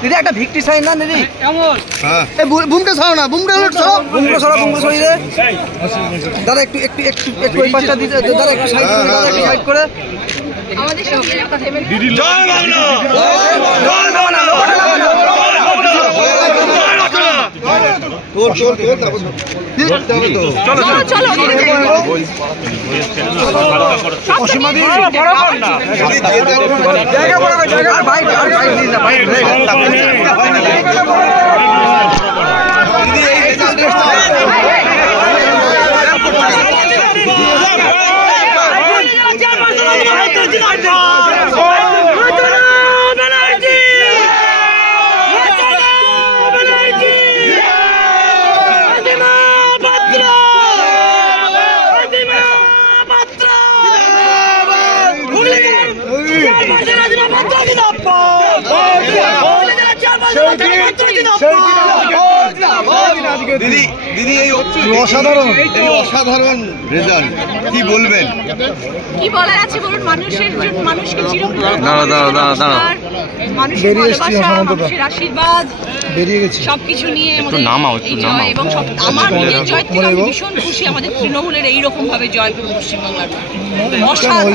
দিদি একটা ভিক্টি সাইন না দিদি বুমটা ছাড়ো না বুমটা সরি রে দাদা একটু একটু একটু একটু ওই পাশটা দিতে দাদা একটু সাইড করে দাদা একটু সাইড করে আমাদের সকলের কথা দিদি জয় বাংলা জয় বাংলা দিদি দিদি এই অসাধারণ অসাধারণ রেজাল্ট কি বলবেন কি বলার আছে বলুন মানুষের জন্য মানুষকে চিরকাল মানুষের আশীর্বাদ বেরিয়ে গেছে সবকিছু নিয়ে জয় এবং আমার নিজের জয় থেকে আমি ভীষণ খুশি আমাদের তৃণমূলের এইরকম ভাবে জয় পুরো পশ্চিমবাংলার অসাধারণ